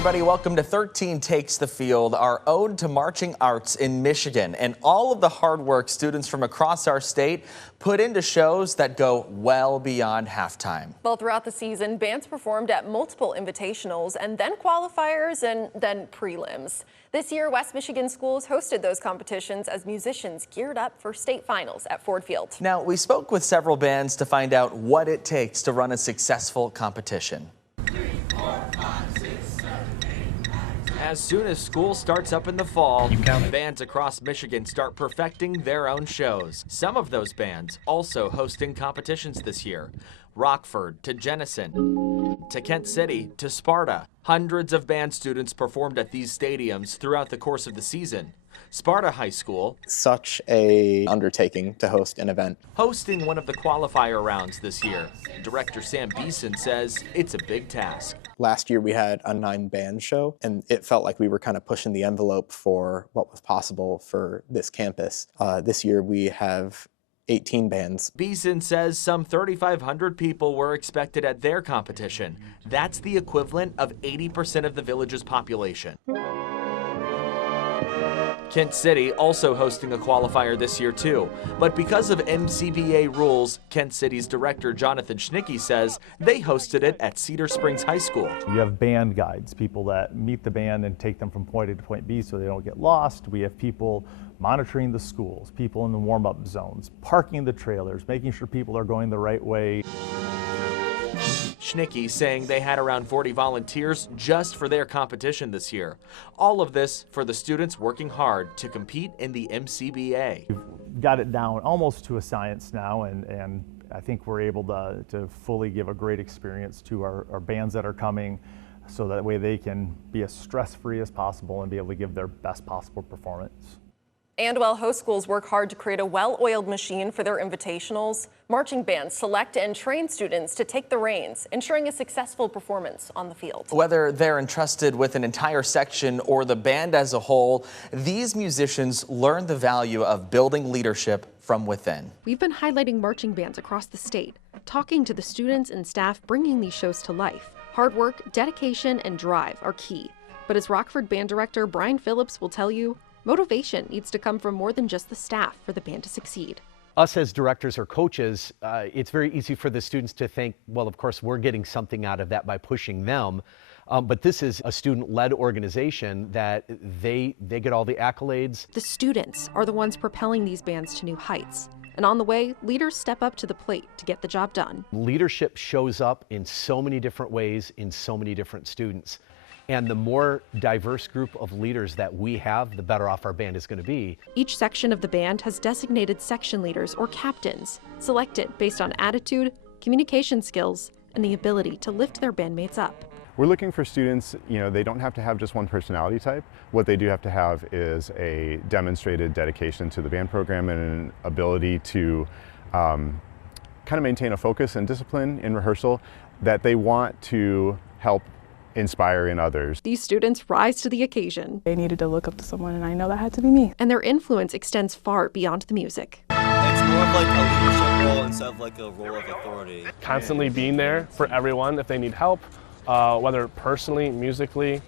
everybody. Welcome to 13 Takes the Field, our ode to marching arts in Michigan and all of the hard work students from across our state put into shows that go well beyond halftime. Well, throughout the season, bands performed at multiple invitationals and then qualifiers and then prelims. This year, West Michigan schools hosted those competitions as musicians geared up for state finals at Ford Field. Now, we spoke with several bands to find out what it takes to run a successful competition. As soon as school starts up in the fall, bands across Michigan start perfecting their own shows. Some of those bands also hosting competitions this year. Rockford to Jenison, to Kent City, to Sparta. Hundreds of band students performed at these stadiums throughout the course of the season. Sparta High School, such a undertaking to host an event. Hosting one of the qualifier rounds this year. Director Sam Beeson says it's a big task. Last year we had a 9-band show, and it felt like we were kind of pushing the envelope for what was possible for this campus. This year we have 18 bands. Beeson says some 3,500 people were expected at their competition. That's the equivalent of 80% of the village's population. Kent City also hosting a qualifier this year too, but because of MCBA rules, Kent City's director Jonathan Schnicke says they hosted it at Cedar Springs High School. You have band guides, people that meet the band and take them from point A to point B so they don't get lost. We have people monitoring the schools, people in the warm-up zones, parking the trailers, making sure people are going the right way. Schnicke saying they had around 40 volunteers just for their competition this year. All of this for the students working hard to compete in the MCBA. We've got it down almost to a science now, and I think we're able to fully give a great experience to our bands that are coming, so that way they can be as stress-free as possible and be able to give their best possible performance. And while host schools work hard to create a well-oiled machine for their invitationals, marching bands select and train students to take the reins, ensuring a successful performance on the field. Whether they're entrusted with an entire section or the band as a whole, these musicians learn the value of building leadership from within. We've been highlighting marching bands across the state, talking to the students and staff bringing these shows to life. Hard work, dedication, and drive are key. But as Rockford band director Brian Phillips will tell you, motivation needs to come from more than just the staff for the band to succeed. Us as directors or coaches, it's very easy for the students to think, well, of course, we're getting something out of that by pushing them. But this is a student-led organization that they get all the accolades. The students are the ones propelling these bands to new heights. And on the way, leaders step up to the plate to get the job done. Leadership shows up in so many different ways in so many different students. And the more diverse group of leaders that we have, the better off our band is going to be. Each section of the band has designated section leaders or captains, selected based on attitude, communication skills, and the ability to lift their bandmates up. We're looking for students, they don't have to have just one personality type. What they do have to have is a demonstrated dedication to the band program and an ability to kind of maintain a focus and discipline in rehearsal that they want to help inspire in others. These students rise to the occasion. They needed to look up to someone, and I know that had to be me. And their influence extends far beyond the music. It's more of like a leadership role instead of like a role of authority. Constantly being there for everyone if they need help, whether personally, musically,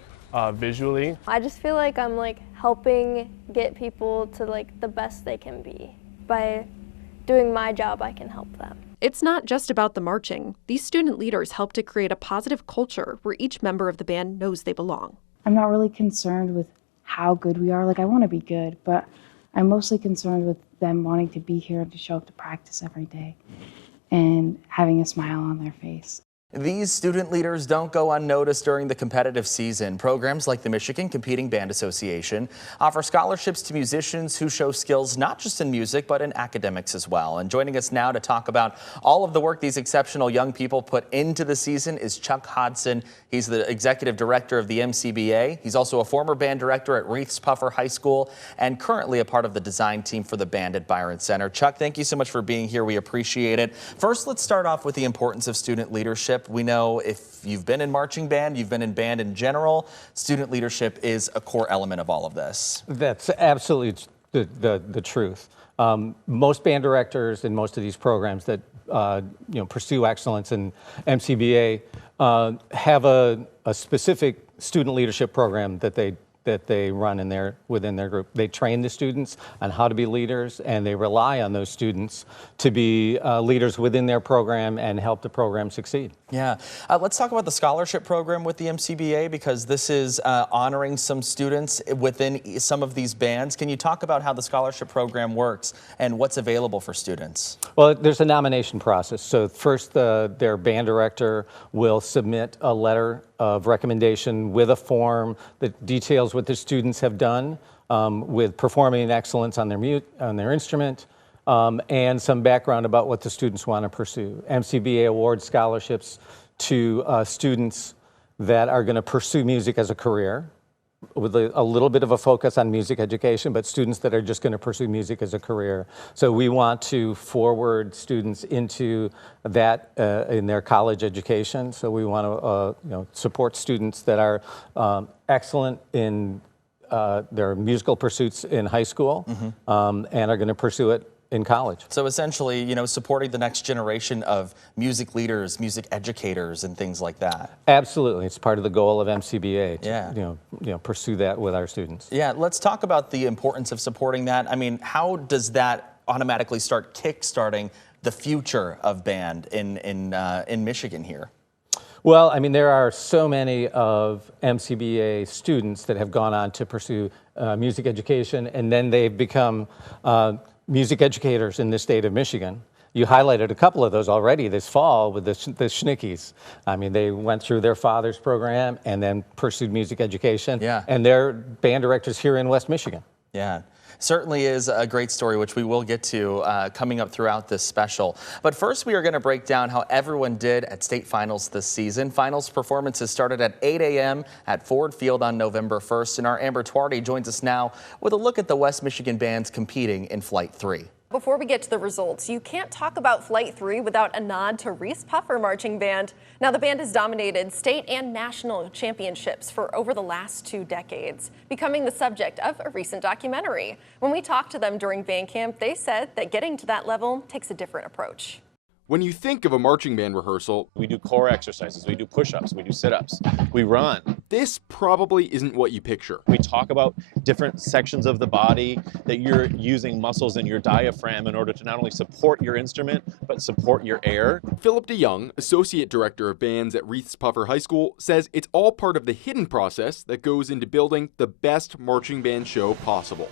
visually. I just feel like I'm helping get people to the best they can be. By doing my job, I can help them. It's not just about the marching. These student leaders help to create a positive culture where each member of the band knows they belong. I'm not really concerned with how good we are. I want to be good, but I'm mostly concerned with them wanting to be here and to show up to practice every day and having a smile on their face. These student leaders don't go unnoticed during the competitive season. Programs like the Michigan Competing Band Association offer scholarships to musicians who show skills not just in music, but in academics as well. And joining us now to talk about all of the work these exceptional young people put into the season is Chuck Hodson. He's the executive director of the MCBA. He's also a former band director at Reiths Puffer High School and currently a part of the design team for the band at Byron Center. Chuck, thank you so much for being here. We appreciate it. First, let's start off with the importance of student leadership. We know if you've been in marching band, you've been in band in general, student leadership is a core element of all of this. That's absolutely the truth. Most band directors in most of these programs that pursue excellence in MCBA have a specific student leadership program that they run within their group. They train the students on how to be leaders, and they rely on those students to be leaders within their program and help the program succeed. Yeah. Let's talk about the scholarship program with the MCBA, because this is honoring some students within some of these bands. Can you talk about how the scholarship program works and what's available for students? Well, there's a nomination process. So first, their band director will submit a letter of recommendation with a form that details what the students have done with performing excellence on their instrument, and some background about what the students want to pursue. MCBA awards scholarships to students that are going to pursue music as a career, with a little bit of a focus on music education, but students that are just going to pursue music as a career. So we want to forward students into that in their college education. So we want to support students that are excellent in their musical pursuits in high school, and are going to pursue it in college. So essentially, supporting the next generation of music leaders, music educators, and things like that. Absolutely, it's part of the goal of MCBA to yeah. Pursue that with our students. Yeah, let's talk about the importance of supporting that. I mean, how does that automatically start kick-starting the future of band in Michigan here? Well, I mean, there are so many of MCBA students that have gone on to pursue music education, and then they've become music educators in the state of Michigan. You highlighted a couple of those already this fall with the Schnickies. I mean, they went through their father's program and then pursued music education. Yeah. And they're band directors here in West Michigan. Yeah. Certainly is a great story, which we will get to coming up throughout this special. But first, we are going to break down how everyone did at state finals this season. Finals performances started at 8 a.m. at Ford Field on November 1st. And our Amber Tuardi joins us now with a look at the West Michigan bands competing in Flight 3. Before we get to the results, you can't talk about Flight 3 without a nod to Reese Puffer Marching Band. Now, the band has dominated state and national championships for over the last 2 decades, becoming the subject of a recent documentary. When we talked to them during band camp, they said that getting to that level takes a different approach. When you think of a marching band rehearsal, we do core exercises, we do push-ups, we do sit-ups, we run. This probably isn't what you picture. We talk about different sections of the body that you're using muscles in your diaphragm in order to not only support your instrument, but support your air. Philip DeYoung, Associate Director of Bands at Reese Puffer High School, says it's all part of the hidden process that goes into building the best marching band show possible.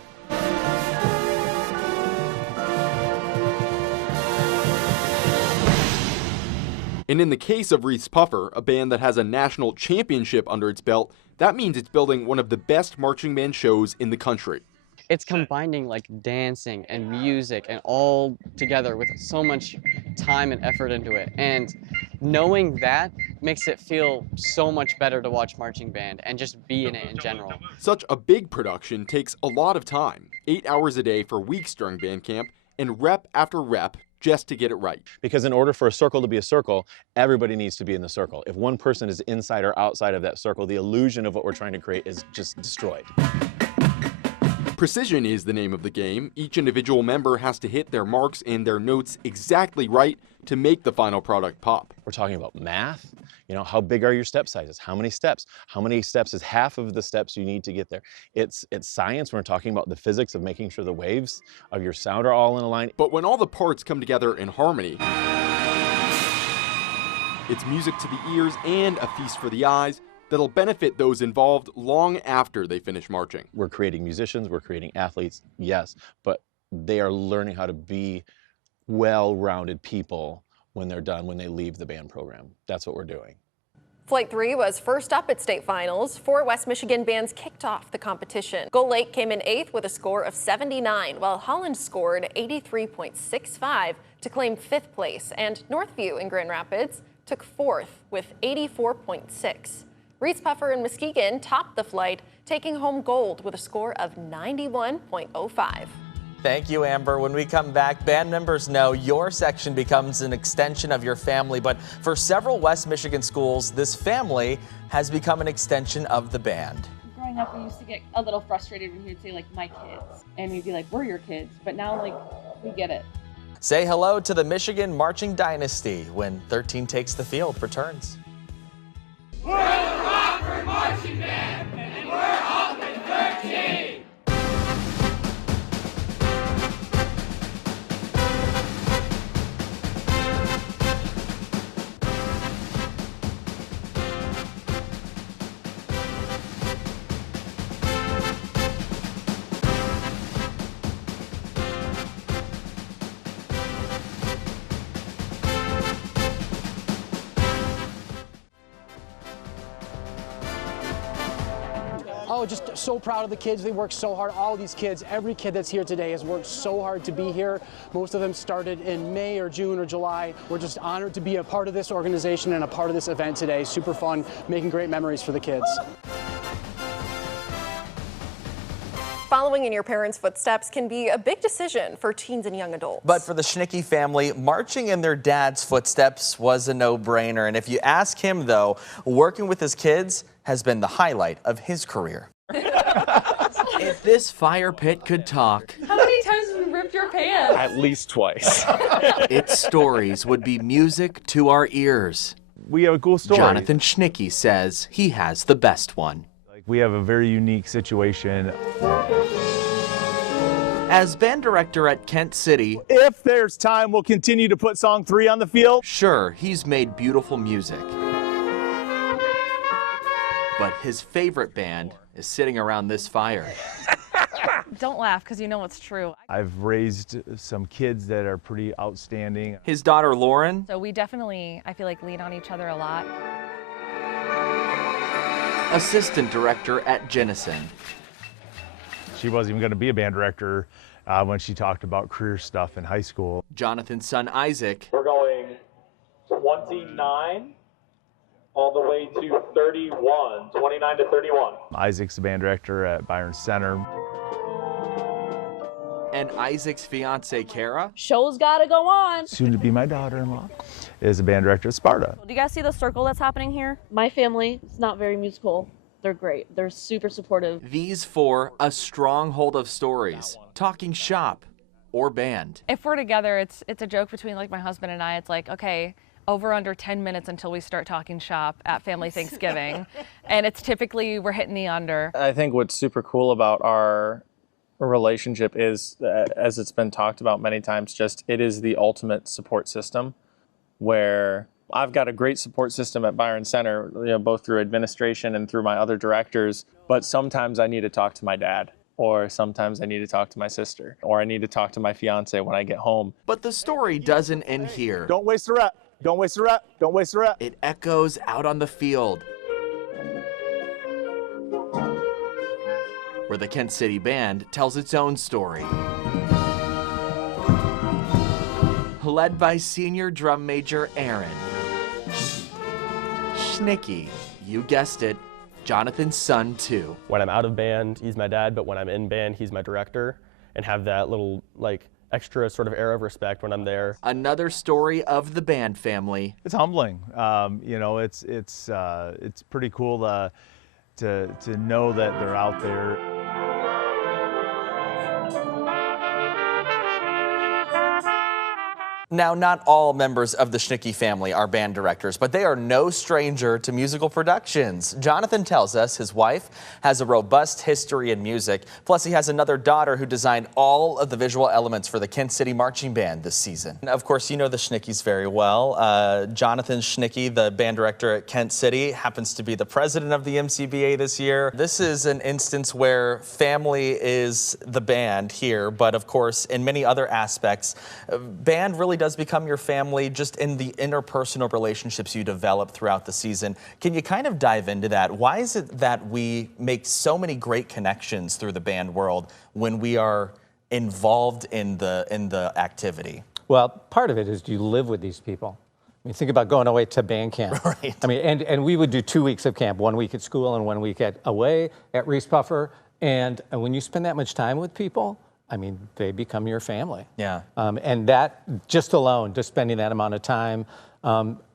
And in the case of Reese Puffer, a band that has a national championship under its belt, that means it's building one of the best marching band shows in the country. It's combining like dancing and music and all together with so much time and effort into it. And knowing that makes it feel so much better to watch marching band and just be in it in general. Such a big production takes a lot of time, 8 hours a day for weeks during band camp, and rep after rep just to get it right. Because in order for a circle to be a circle, everybody needs to be in the circle. If one person is inside or outside of that circle, the illusion of what we're trying to create is just destroyed. Precision is the name of the game. Each individual member has to hit their marks and their notes exactly right to make the final product pop. We're talking about math. How big are your step sizes? How many steps? How many steps is half of the steps you need to get there? It's science. We're talking about the physics of making sure the waves of your sound are all in a line. But when all the parts come together in harmony, it's music to the ears and a feast for the eyes that'll benefit those involved long after they finish marching. We're creating musicians, we're creating athletes, yes, but they are learning how to be well-rounded people when they're done, when they leave the band program. That's what we're doing. Flight 3 was first up at state finals. 4 West Michigan bands kicked off the competition. Gull Lake came in 8th with a score of 79, while Holland scored 83.65 to claim 5th place, and Northview in Grand Rapids took 4th with 84.6. Reese Puffer and Muskegon topped the flight, taking home gold with a score of 91.05. Thank you, Amber. When we come back, band members know your section becomes an extension of your family, but for several West Michigan schools, this family has become an extension of the band. growing up, we used to get a little frustrated when he would say, like, my kids. And we'd be like, we're your kids. But now, like, we get it. Say hello to the Michigan Marching Dynasty when 13 Takes the Field returns. We're the Rockford Marching Band, and we're Open 13! Oh, just so proud of the kids. They worked so hard. All these kids, every kid that's here today has worked so hard to be here. Most of them started in May or June or July. We're just honored to be a part of this organization and a part of this event today. Super fun, making great memories for the kids. Following in your parents' footsteps can be a big decision for teens and young adults. But for the Schnicke family, marching in their dad's footsteps was a no-brainer. And if you ask him, though, working with his kids has been the highlight of his career. If this fire pit could talk, How many times have you ripped your pants? At least twice. its stories would be music to our ears. We have a cool story. Jonathan Schnicke says he has the best one. We have a very unique situation. As band director at Kent City, If there's time, we'll continue to put song 3 on the field. sure, he's made beautiful music. But his favorite band is sitting around this fire. Don't laugh, because you know it's true. I've raised some kids that are pretty outstanding. His daughter Lauren, So we definitely, I feel like, lean on each other a lot. assistant director at Jennison. She wasn't even going to be a band director when she talked about career stuff in high school. Jonathan's son Isaac, We're going 29 all the way to 31, 29 to 31. Isaac's the band director at Byron Center. and Isaac's fiance Kara. Show's gotta go on. Soon to be my daughter-in-law is a band director at Sparta. Do you guys see the circle that's happening here? My family is not very musical. They're great. They're super supportive. These four, a stronghold of stories, talking shop or band. If we're together, it's a joke between like my husband and I. It's like, okay, over under 10 minutes until we start talking shop at family Thanksgiving. And it's typically, we're hitting the under. I think what's super cool about our relationship is, as it's been talked about many times, just it is the ultimate support system, where I've got a great support system at Byron Center, both through administration and through my other directors, but sometimes I need to talk to my dad, or sometimes I need to talk to my sister, or I need to talk to my fiance when I get home. But the story doesn't end here. Don't waste a rep. Don't waste a rep. Don't waste a rep. It echoes out on the field, where the Kent City Band tells its own story. Led by senior drum major Aaron Schnicke, you guessed it, Jonathan's son too. When I'm out of band, he's my dad, but when I'm in band, he's my director, and have that little extra sort of air of respect when I'm there. Another story of the band family. It's humbling. It's pretty cool to know that they're out there. Now, not all members of the Schnicke family are band directors, but they are no stranger to musical productions. Jonathan tells us his wife has a robust history in music, plus he has another daughter who designed all of the visual elements for the Kent City Marching Band this season. And of course, you know the Schnickes very well. Jonathan Schnicke, the band director at Kent City, happens to be the president of the MCBA this year. This is an instance where family is the band here, but of course, in many other aspects, band really does become your family just in the interpersonal relationships you develop throughout the season. Can you kind of dive into that? Why is it that we make so many great connections through the band world when we are involved in the activity? Well, part of it is you live with these people. I mean, think about going away to band camp. Right. I mean, and we would do 2 weeks of camp, 1 week at school and 1 week away at Reese Puffer. And when you spend that much time with people, I mean, they become your family. Yeah. And that, just alone, just spending that amount of time,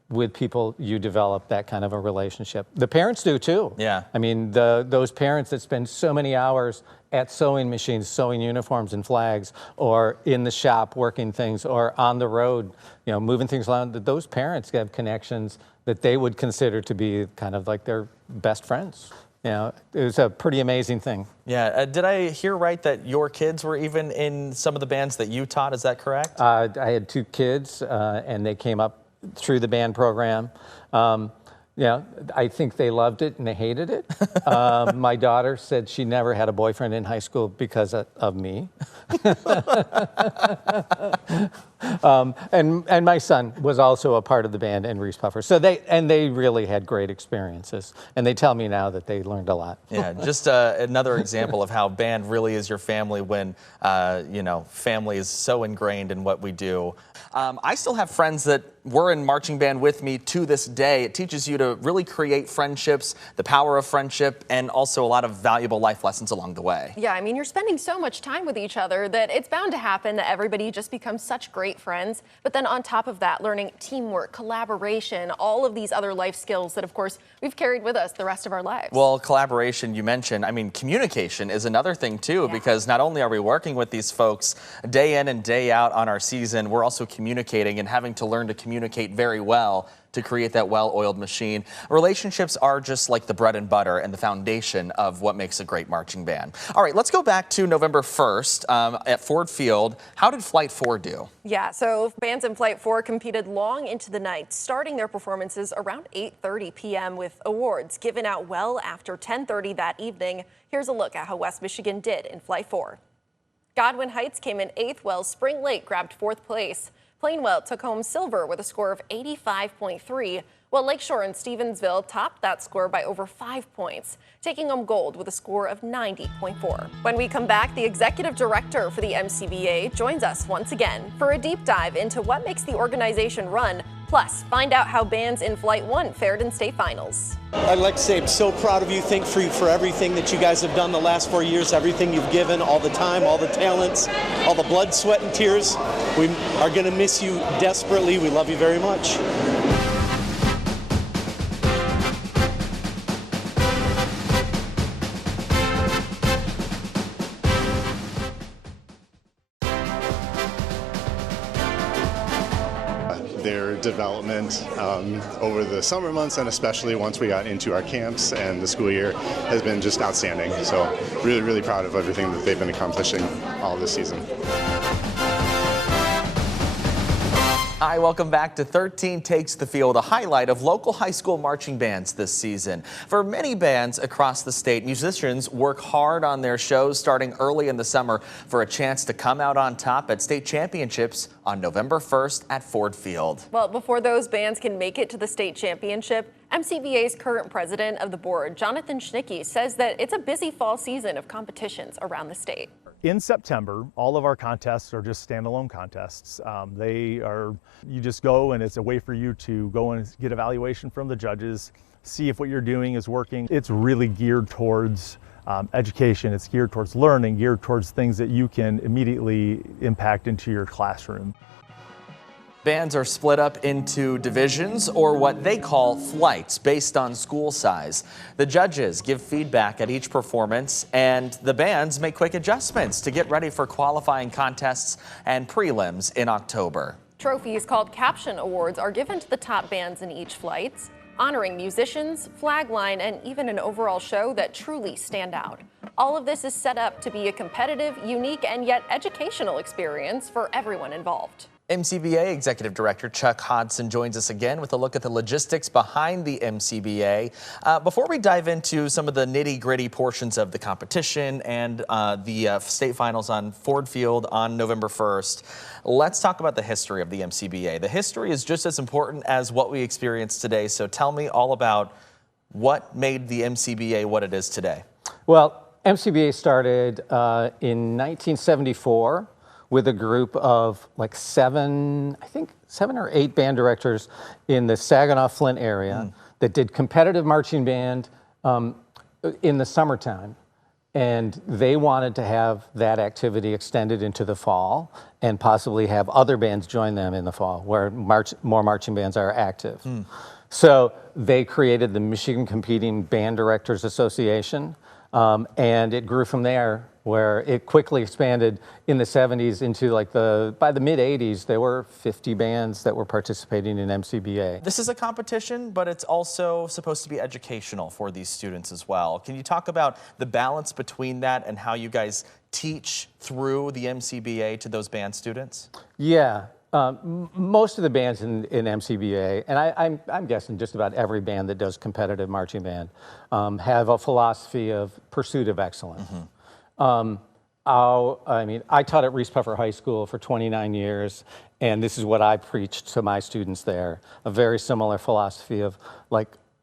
with people, you develop that kind of a relationship. The parents do too. Yeah. I mean, those parents that spend so many hours at sewing machines, sewing uniforms and flags, or in the shop working things, or on the road, moving things around, those parents have connections that they would consider to be kind of like their best friends. It was a pretty amazing thing. Yeah. Did I hear right that your kids were even in some of the bands that you taught? Is that correct? I had 2 kids, and they came up through the band program. I think they loved it and they hated it. My daughter said she never had a boyfriend in high school because of me. And my son was also a part of the band in Reese Puffer. So they really had great experiences. And they tell me now that they learned a lot. Yeah, just another example of how band really is your family when, family is so ingrained in what we do. I still have friends that were in marching band with me to this day. It teaches you to really create friendships, the power of friendship, and also a lot of valuable life lessons along the way. Yeah, I mean, you're spending so much time with each other that it's bound to happen that everybody just becomes such great friends. But then on top of that, learning teamwork, collaboration, all of these other life skills that, of course, we've carried with us the rest of our lives. Well, collaboration, you mentioned, I mean, communication is another thing too, because not only are we working with these folks day in and day out on our season, we're also communicating and having to learn to communicate very well to create that well-oiled machine. Relationships are just like the bread and butter and the foundation of what makes a great marching band. All right, let's go back to November 1st at Ford Field. How did Flight 4 do? Yeah, so bands in Flight 4 competed long into the night, starting their performances around 8:30 p.m. with awards given out well after 10:30 that evening. Here's a look at how West Michigan did in Flight 4. Godwin Heights came in 8th, while Spring Lake grabbed 4th place. Plainwell took home silver with a score of 85.3, while Lakeshore and Stevensville topped that score by over 5 points, taking home gold with a score of 90.4. When we come back, the executive director for the MCBA joins us once again for a deep dive into what makes the organization run, plus find out how bands in Flight 1 fared in state finals. I'd like to say I'm so proud of you. Thank you for everything that you guys have done the last 4 years, everything you've given, all the time, all the talents, all the blood, sweat, and tears. We are going to miss you desperately. We love you very much. Their development over the summer months, and especially once we got into our camps and the school year, has been just outstanding. So really, really proud of everything that they've been accomplishing all this season. Hi, welcome back to 13 Takes the Field, a highlight of local high school marching bands this season. For many bands across the state, musicians work hard on their shows starting early in the summer for a chance to come out on top at state championships on November 1st at Ford Field. Well, before those bands can make it to the state championship, MCBA's current president of the board, Jonathan Schnicke, says that it's a busy fall season of competitions around the state. In September, all of our contests are just standalone contests. You just go, and it's a way for you to go and get evaluation from the judges, see if what you're doing is working. It's really geared towards education. It's geared towards learning, geared towards things that you can immediately impact into your classroom. Bands are split up into divisions, or what they call flights, based on school size. The judges give feedback at each performance, and the bands make quick adjustments to get ready for qualifying contests and prelims in October. Trophies called Caption Awards are given to the top bands in each flight, honoring musicians, flag line, and even an overall show that truly stand out. All of this is set up to be a competitive, unique, and yet educational experience for everyone involved. MCBA Executive Director Chuck Hodson joins us again with a look at the logistics behind the MCBA. Before we dive into some of the nitty-gritty portions of the competition and the state finals on Ford Field on November 1st, let's talk about the history of the MCBA. The history is just as important as what we experience today, so tell me all about what made the MCBA what it is today. Well, MCBA started in 1974. With a group of like seven or eight band directors in the Saginaw-Flint area that did competitive marching band in the summertime. And they wanted to have that activity extended into the fall and possibly have other bands join them in the fall where more marching bands are active. So they created the Michigan Competing Band Directors Association, and it grew from there, where it quickly expanded in the 70s into by the mid 80s, there were 50 bands that were participating in MCBA. This is a competition, but it's also supposed to be educational for these students as well. Can you talk about the balance between that and how you guys teach through the MCBA to those band students? Yeah. Most of the bands in MCBA, and I'm guessing just about every band that does competitive marching band, have a philosophy of pursuit of excellence. I taught at Reese Puffer High School for 29 years, and this is what I preached to my students there. A very similar philosophy of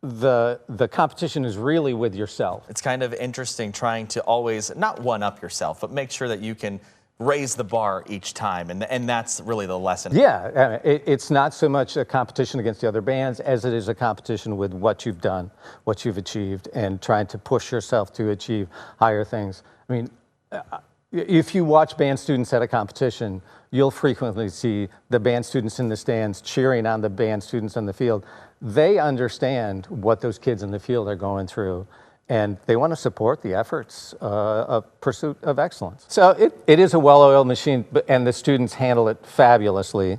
the competition is really with yourself. It's kind of interesting trying to always, not one-up yourself, but make sure that you can raise the bar each time, and that's really the lesson. Yeah, it's not so much a competition against the other bands as it is a competition with what you've done, what you've achieved, and trying to push yourself to achieve higher things. I mean, if you watch band students at a competition, you'll frequently see the band students in the stands cheering on the band students in the field. They understand what those kids in the field are going through, and they want to support the efforts of pursuit of excellence. So it is a well-oiled machine, and the students handle it fabulously.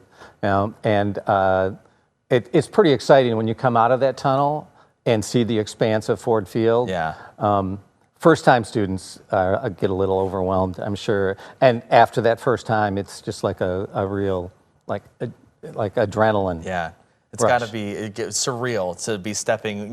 It's pretty exciting when you come out of that tunnel and see the expanse of Ford Field. Yeah. First-time students get a little overwhelmed, I'm sure. And after that first time, it's just like a real, like adrenaline. Yeah. It's got to be surreal to be stepping,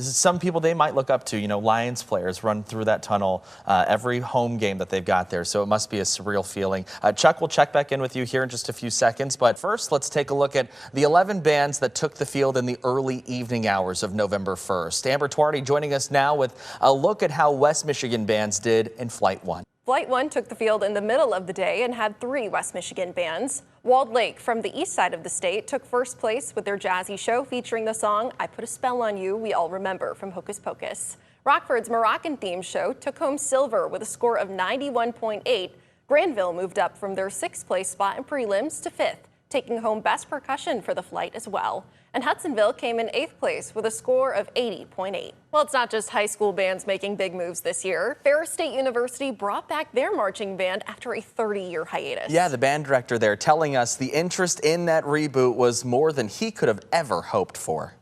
some people they might look up to, Lions players run through that tunnel every home game that they've got there. So it must be a surreal feeling. Chuck, we'll check back in with you here in just a few seconds. But first, let's take a look at the 11 bands that took the field in the early evening hours of November 1st. Amber Twardy joining us now with a look at how West Michigan bands did in Flight 1. Flight 1 took the field in the middle of the day and had 3 West Michigan bands. Walled Lake from the east side of the state took first place with their jazzy show featuring the song I Put a Spell on You we all remember from Hocus Pocus. Rockford's Moroccan-themed show took home silver with a score of 91.8. Granville moved up from their 6th place spot in prelims to 5th, taking home best percussion for the flight as well. And Hudsonville came in 8th place with a score of 80.8. Well, it's not just high school bands making big moves this year. Ferris State University brought back their marching band after a 30-year hiatus. Yeah, the band director there telling us the interest in that reboot was more than he could have ever hoped for.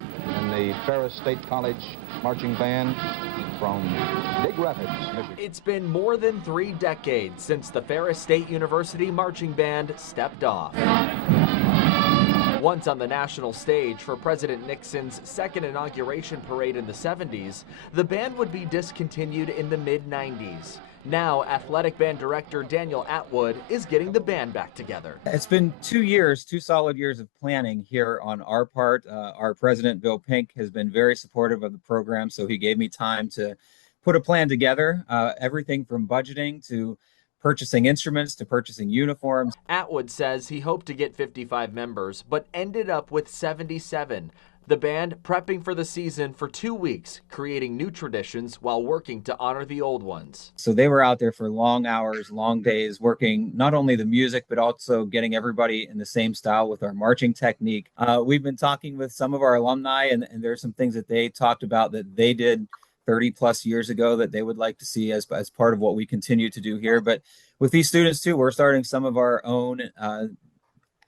And the Ferris State College Marching Band from Big Rapids, Michigan. It's been more than 3 decades since the Ferris State University Marching Band stepped off. Once on the national stage for President Nixon's 2nd inauguration parade in the 70s, the band would be discontinued in the mid-90s. Now, athletic band director Daniel Atwood is getting the band back together. It's been 2 solid years of planning here on our part. Our president, Bill Pink, has been very supportive of the program, so he gave me time to put a plan together, everything from budgeting to purchasing instruments to purchasing uniforms. Atwood says he hoped to get 55 members, but ended up with 77. The band prepping for the season for 2 weeks, creating new traditions while working to honor the old ones. So they were out there for long hours, long days, working not only the music, but also getting everybody in the same style with our marching technique. We've been talking with some of our alumni, and there's some things that they talked about that they did 30 plus years ago that they would like to see as part of what we continue to do here. But with these students too, we're starting some of our own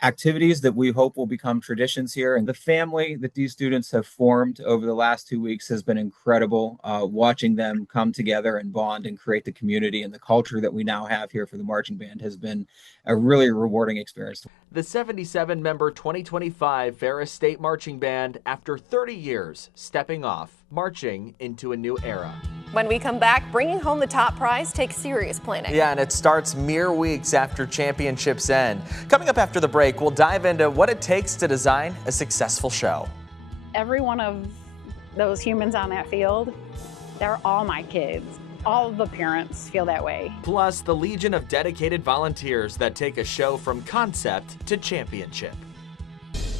activities that we hope will become traditions here. And the family that these students have formed over the last 2 weeks has been incredible. Watching them come together and bond and create the community and the culture that we now have here for the marching band has been a really rewarding experience. The 77-member 2025 Ferris State Marching Band, after 30 years, stepping off, marching into a new era. When we come back, bringing home the top prize takes serious planning. Yeah, and it starts mere weeks after championships end. Coming up after the break, we'll dive into what it takes to design a successful show. Every one of those humans on that field, they're all my kids. All of the parents feel that way. Plus, the legion of dedicated volunteers that take a show from concept to championship.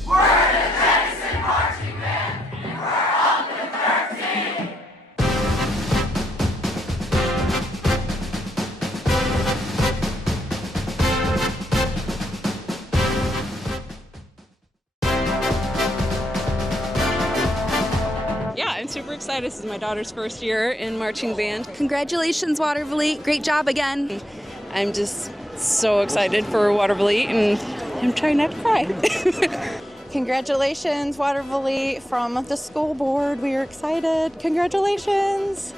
We're the Texas Marching Band, and we're on the 13th. super excited. This is my daughter's first year in marching band. Congratulations, Watervliet. Great job again. I'm just so excited for Watervliet, and I'm trying not to cry. Congratulations, Watervliet, from the school board. We are excited. Congratulations.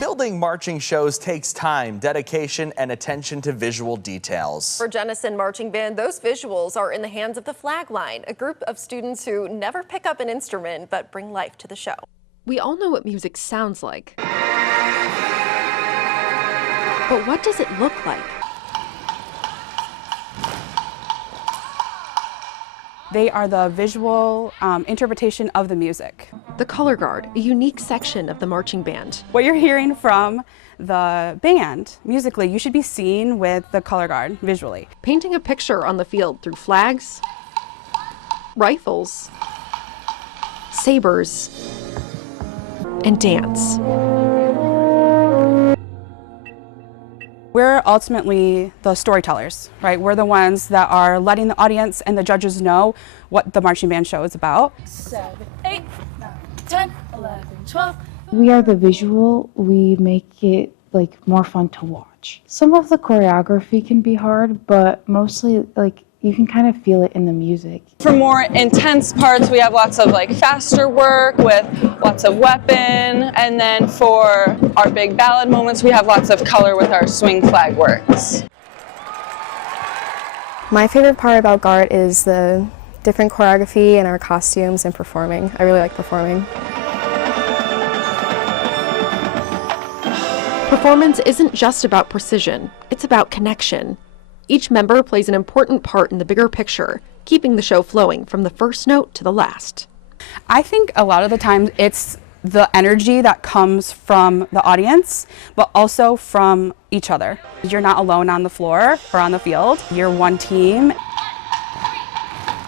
Building marching shows takes time, dedication, and attention to visual details. For Jenison Marching Band, those visuals are in the hands of the Flag Line, a group of students who never pick up an instrument but bring life to the show. We all know what music sounds like. But what does it look like? They are the visual interpretation of the music. The color guard, a unique section of the marching band. What you're hearing from the band musically, you should be seeing with the color guard visually. Painting a picture on the field through flags, rifles, sabers, and dance. We're ultimately the storytellers, right? We're the ones that are letting the audience and the judges know what the marching band show is about. 7, 8, 9, 10, 11, 12. We are the visual. We make it more fun to watch. Some of the choreography can be hard, but mostly you can kind of feel it in the music. For more intense parts, we have lots of faster work with lots of weapon, and then for our big ballad moments, we have lots of color with our swing flag works. My favorite part about GART is the different choreography and our costumes and performing. I really like performing. Performance isn't just about precision, it's about connection. Each member plays an important part in the bigger picture, keeping the show flowing from the first note to the last. I think a lot of the times it's the energy that comes from the audience, but also from each other. You're not alone on the floor or on the field. You're one team.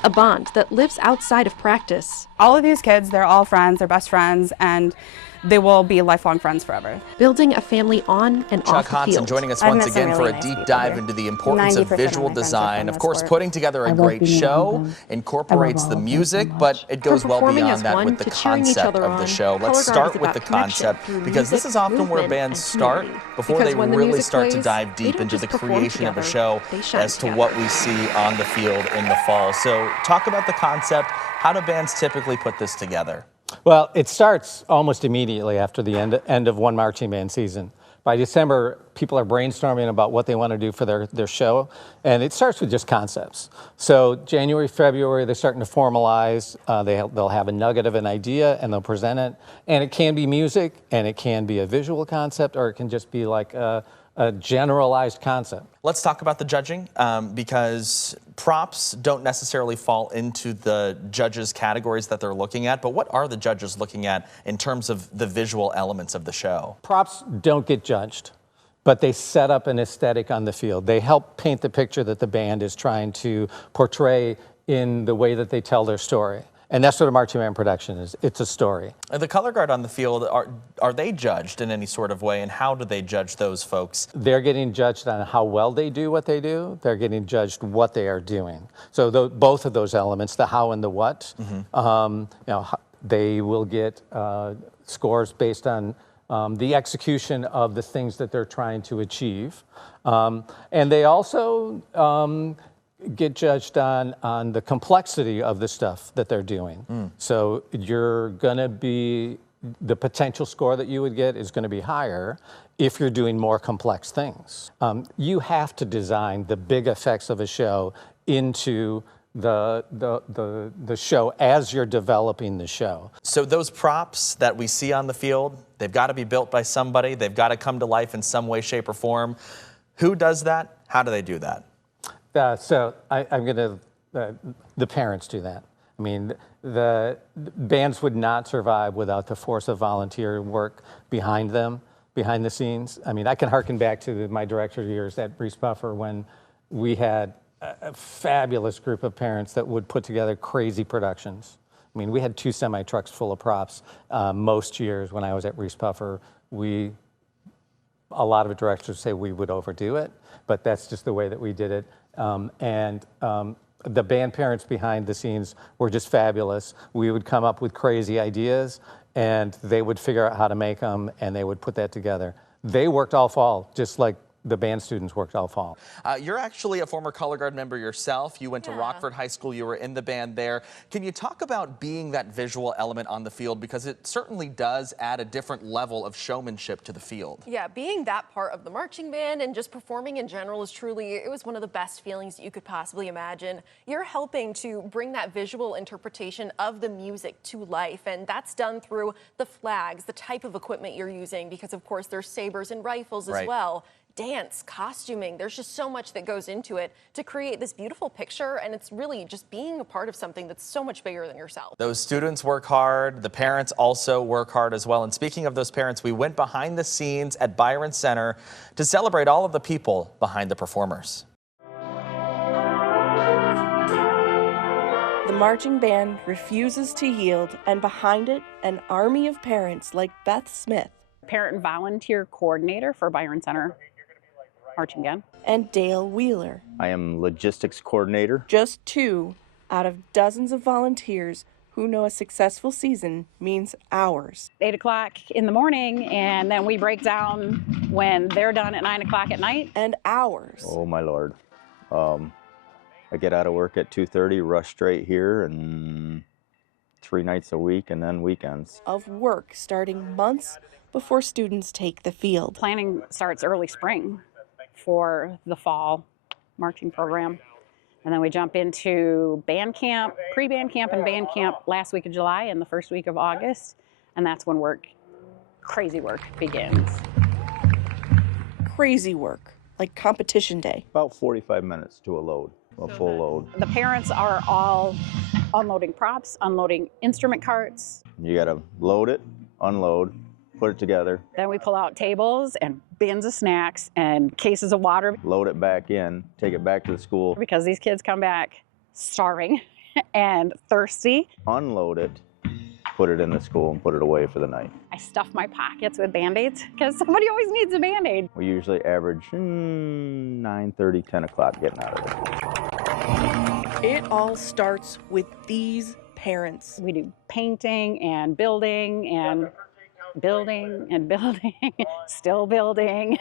A bond that lives outside of practice. All of these kids, they're all friends, they're best friends, and they will be lifelong friends forever. Building a family on and Chuck off the Hansen field. joining us once again for a deep dive into the importance of visual design. Of course, putting together a great show incorporates the music, but it goes well beyond that with the concept of the show. Let's start with the concept, because this is often where bands start before they really start to dive deep into the creation of a show as to what we see on the field in the fall. So talk about the concept. How do bands typically put this together? Well, it starts almost immediately after the end of one marching band season. By December, people are brainstorming about what they want to do for their show, and it starts with just concepts. So January, February, they're starting to formalize. They'll have a nugget of an idea, and they'll present it. And it can be music, and it can be a visual concept, or it can just be like a generalized concept. Let's talk about the judging, because props don't necessarily fall into the judges' categories that they're looking at, but what are the judges looking at in terms of the visual elements of the show? Props don't get judged, but they set up an aesthetic on the field. They help paint the picture that the band is trying to portray in the way that they tell their story. And that's what a marching band production is. It's a story. And the color guard on the field, are they judged in any sort of way, and how do they judge those folks? They're getting judged on how well they do what they do. They're getting judged what they are doing. So both of those elements, the how and the what, they will get scores based on the execution of the things that they're trying to achieve. And they also get judged on the complexity of the stuff that they're doing. So you're gonna be, the potential score that you would get is gonna be higher if you're doing more complex things. You have to design the big effects of a show into the show as you're developing the show. So those props that we see on the field, they've got to be built by somebody. They've got to come to life in some way, shape, or form. Who does that? How do they do that? So I'm going to, the parents do that. I mean, the bands would not survive without the force of volunteer work behind them, behind the scenes. I mean, I can harken back to my director years at Reese Puffer when we had a fabulous group of parents that would put together crazy productions. I mean, we had 2 semi-trucks full of props most years when I was at Reese Puffer. A lot of directors say we would overdo it, but that's just the way that we did it. The band parents behind the scenes were just fabulous. We would come up with crazy ideas, and they would figure out how to make them, and they would put that together. They worked all fall, just like the band students worked all fall. You're actually a former Color Guard member yourself. You went to Rockford High School. You were in the band there. Can you talk about being that visual element on the field? Because it certainly does add a different level of showmanship to the field. Yeah, being that part of the marching band and just performing in general is truly, it was one of the best feelings that you could possibly imagine. You're helping to bring that visual interpretation of the music to life, and that's done through the flags, the type of equipment you're using, because of course there's sabers and rifles as well. Dance, costuming, there's just so much that goes into it to create this beautiful picture, and it's really just being a part of something that's so much bigger than yourself. Those students work hard, the parents also work hard as well. And speaking of those parents, we went behind the scenes at Byron Center to celebrate all of the people behind the performers. The marching band refuses to yield, and behind it, an army of parents like Beth Smith, Parent and volunteer coordinator for Byron Center Marching Band, and Dale Wheeler. I am logistics coordinator. Just 2 out of dozens of volunteers who know a successful season means hours. 8 o'clock in the morning, and then we break down when they're done at 9 o'clock at night. And hours. Oh my Lord. I get out of work at 2:30, rush straight here, and 3 nights a week, and then weekends. Of work starting months before students take the field. Planning starts early spring for the fall marching program. And then we jump into band camp, pre-band camp and band camp last week of July and the first week of August. And that's when crazy work begins. Crazy work, like competition day. About 45 minutes to a load, a full load. The parents are all unloading props, unloading instrument carts. You gotta load it, unload, put it together. Then we pull out tables and bins of snacks and cases of water. Load it back in, take it back to the school. Because these kids come back starving and thirsty. Unload it, put it in the school, and put it away for the night. I stuff my pockets with Band-Aids because somebody always needs a Band-Aid. We usually average 9:30, 10 o'clock getting out of there. It all starts with these parents. We do painting and building and building and building, still building.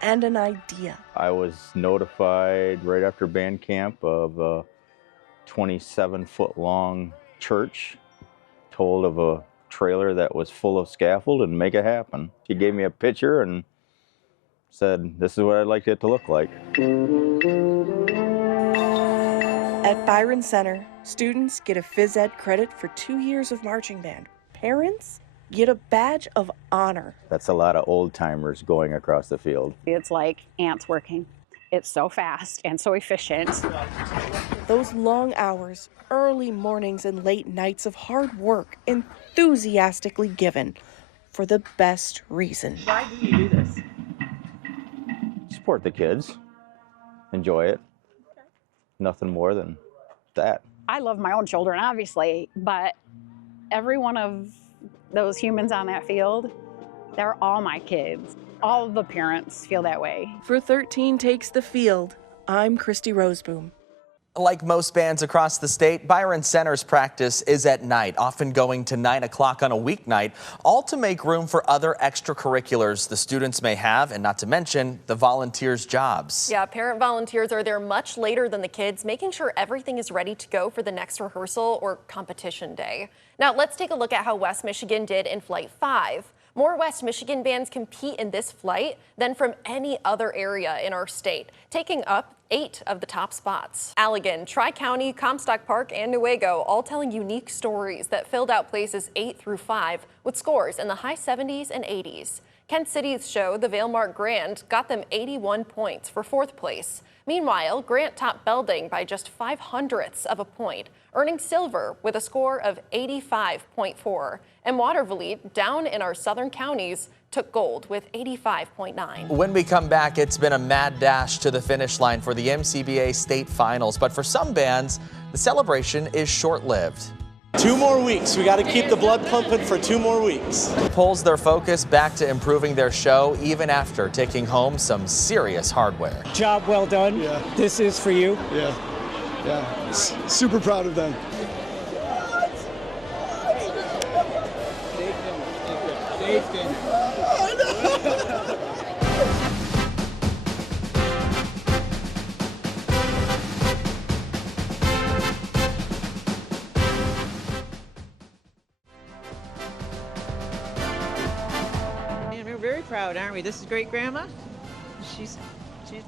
And an idea. I was notified right after band camp of a 27-foot long church, told of a trailer that was full of scaffold and make it happen. He gave me a picture and said, this is what I'd like it to look like. At Byron Center, students get a phys ed credit for 2 years of marching band. Parents get a badge of honor. That's a lot of old timers going across the field. It's like ants working. It's so fast and so efficient. Those long hours, early mornings and late nights of hard work, enthusiastically given for the best reason. Why do you do this? Support the kids. Enjoy it. Nothing more than that. I love my own children, obviously, but every one of those humans on that field, they're all my kids. All the parents feel that way. For 13 Takes the Field, I'm Christy Roseboom. Like most bands across the state, Byron Center's practice is at night, often going to 9 o'clock on a weeknight, all to make room for other extracurriculars the students may have, and not to mention the volunteers' jobs. Yeah, parent volunteers are there much later than the kids, making sure everything is ready to go for the next rehearsal or competition day. Now, let's take a look at how West Michigan did in Flight 5. More West Michigan bands compete in this flight than from any other area in our state, taking up 8 of the top spots. Allegan, Tri-County, Comstock Park, and Newaygo all telling unique stories that filled out places 8 through 5 with scores in the high 70s and 80s. Kent City's show, the Vailmark Grand, got them 81 points for 4th place. Meanwhile, Grant topped Belding by just 0.05 of a point, earning silver with a score of 85.4. And Watervliet, down in our southern counties, took gold with 85.9. When we come back, it's been a mad dash to the finish line for the MCBA state finals, but for some bands, the celebration is short-lived. 2 more weeks. We got to keep the blood pumping for 2 more weeks. Pulls their focus back to improving their show even after taking home some serious hardware. Job well done. Yeah. This is for you. Yeah. Yeah, super proud of them. And we're very proud, aren't we? This is great grandma. She's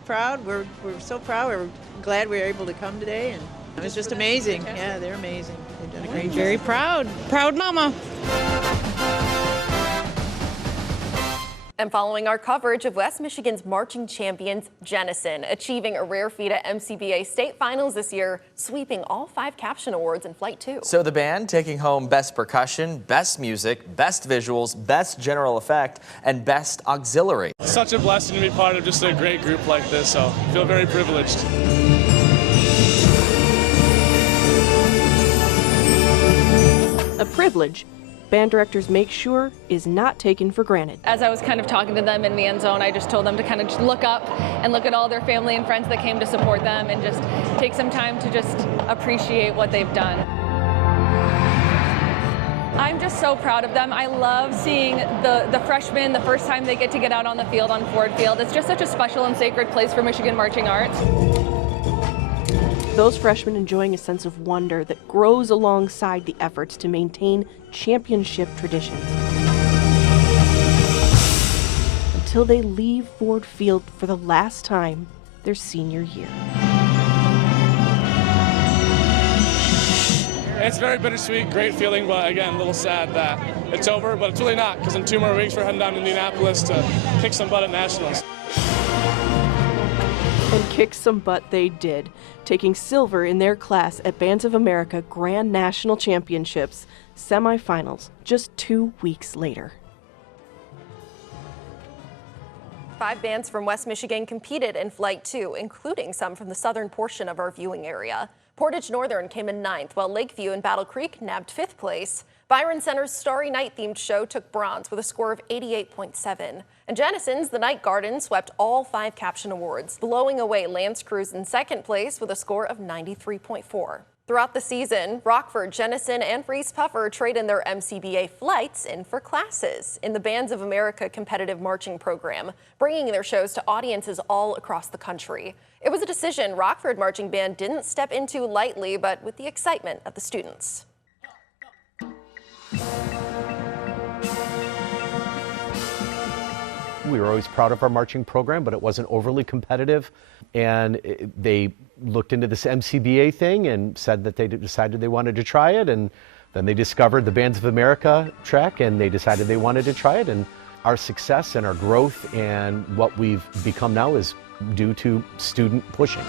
proud. We're so proud. We're glad we were able to come today, and it was just amazing. Yeah, they're amazing. They've done a great job. Very proud. Proud mama. And following our coverage of West Michigan's marching champions, Jennison, achieving a rare feat at MCBA state finals this year, sweeping all 5 caption awards in Flight 2. So the band taking home Best Percussion, Best Music, Best Visuals, Best General Effect, and Best Auxiliary. Such a blessing to be part of just a great group like this, so I feel very privileged. A privilege band directors make sure is not taken for granted. As I was kind of talking to them in the end zone, I just told them to kind of just look up and look at all their family and friends that came to support them and just take some time to just appreciate what they've done. I'm just so proud of them. I love seeing the freshmen the first time they get to get out on the field on Ford Field. It's just such a special and sacred place for Michigan marching arts. Those freshmen enjoying a sense of wonder that grows alongside the efforts to maintain championship traditions. Until they leave Ford Field for the last time their senior year. It's very bittersweet, great feeling, but again, a little sad that it's over, but it's really not, because in 2 more weeks we're heading down to Indianapolis to kick some butt at Nationals. And kick some butt they did, taking silver in their class at Bands of America Grand National Championships semifinals just 2 weeks later. 5 bands from West Michigan competed in Flight 2, including some from the southern portion of our viewing area. Portage Northern came in 9th, while Lakeview and Battle Creek nabbed 5th place. Byron Center's Starry Night-themed show took bronze with a score of 88.7. And Jennison's The Night Garden swept all 5 caption awards, blowing away Lance Cruz in 2nd place with a score of 93.4. Throughout the season, Rockford, Jennison, and Reese Puffer trade in their MCBA flights in for classes in the Bands of America competitive marching program, bringing their shows to audiences all across the country. It was a decision Rockford Marching Band didn't step into lightly, but with the excitement of the students. We were always proud of our marching program, but it wasn't overly competitive. And they looked into this MCBA thing and said that they decided they wanted to try it. And then they discovered the Bands of America track and they decided they wanted to try it. And our success and our growth and what we've become now is due to student pushing.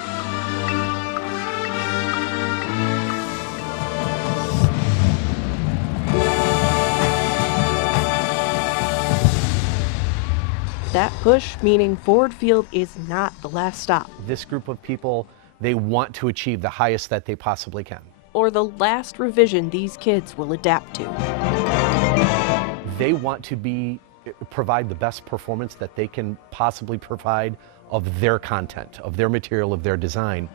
That push meaning Ford Field is not the last stop. This group of people, they want to achieve the highest that they possibly can. Or the last revision these kids will adapt to. They want to provide the best performance that they can possibly provide of their content, of their material, of their design.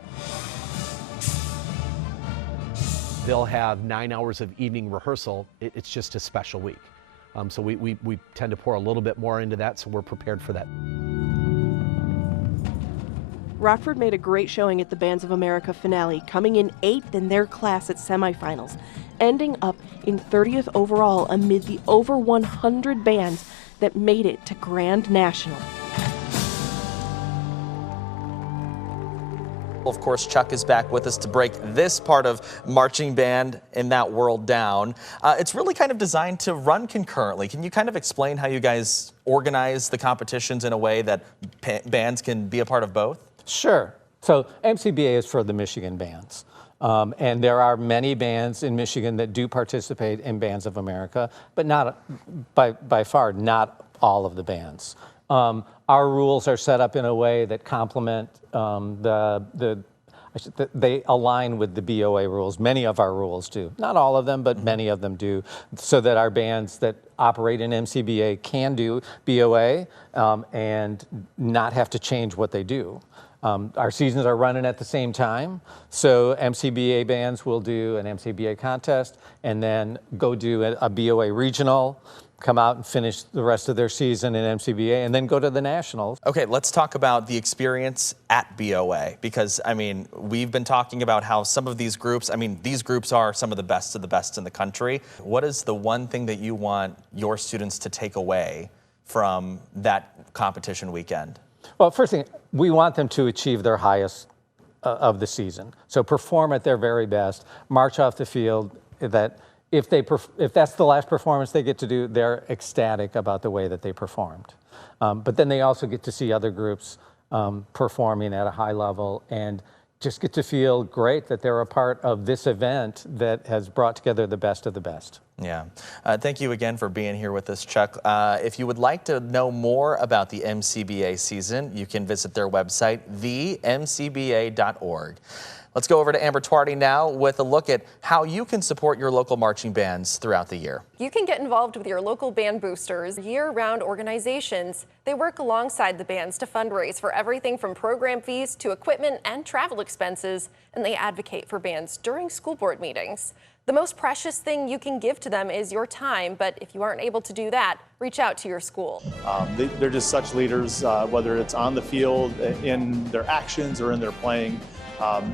They'll have 9 hours of evening rehearsal. It's just a special week. So we tend to pour a little bit more into that, so we're prepared for that. Rockford made a great showing at the Bands of America finale, coming in 8th in their class at semifinals, ending up in 30th overall amid the over 100 bands that made it to Grand National. Of course, Chuck is back with us to break this part of marching band in that world down. It's really kind of designed to run concurrently. Can you kind of explain how you guys organize the competitions in a way that bands can be a part of both? Sure. So MCBA is for the Michigan bands. And there are many bands in Michigan that do participate in Bands of America, but not by far not all of the bands. Our rules are set up in a way that complement they align with the BOA rules. Many of our rules do. Not all of them, but many of them do, so that our bands that operate in MCBA can do BOA and not have to change what they do. Our seasons are running at the same time, so MCBA bands will do an MCBA contest and then go do a BOA regional, come out and finish the rest of their season in MCBA, and then go to the nationals. Okay, let's talk about the experience at BOA, because, I mean, we've been talking about how some of these groups, I mean, these groups are some of the best in the country. What is the one thing that you want your students to take away from that competition weekend? Well, first thing, we want them to achieve their highest of the season. So perform at their very best, march off the field, that if that's the last performance they get to do, they're ecstatic about the way that they performed. But then they also get to see other groups performing at a high level and just get to feel great that they're a part of this event that has brought together the best of the best. Yeah. Thank you again for being here with us, Chuck. If you would like to know more about the MCBA season, you can visit their website, themcba.org. Let's go over to Amber Twardy now with a look at how you can support your local marching bands throughout the year. You can get involved with your local band boosters, year-round organizations. They work alongside the bands to fundraise for everything from program fees to equipment and travel expenses, and they advocate for bands during school board meetings. The most precious thing you can give to them is your time, but if you aren't able to do that, reach out to your school. They're just such leaders, whether it's on the field, in their actions, or in their playing.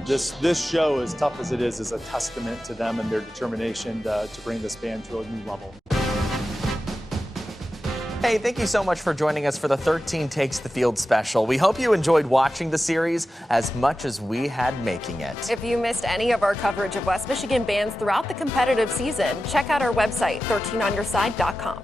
This show, as tough as it is a testament to them and their determination to bring this band to a new level. Hey, thank you so much for joining us for the 13 Takes the Field special. We hope you enjoyed watching the series as much as we had making it. If you missed any of our coverage of West Michigan bands throughout the competitive season, check out our website, 13onyourside.com.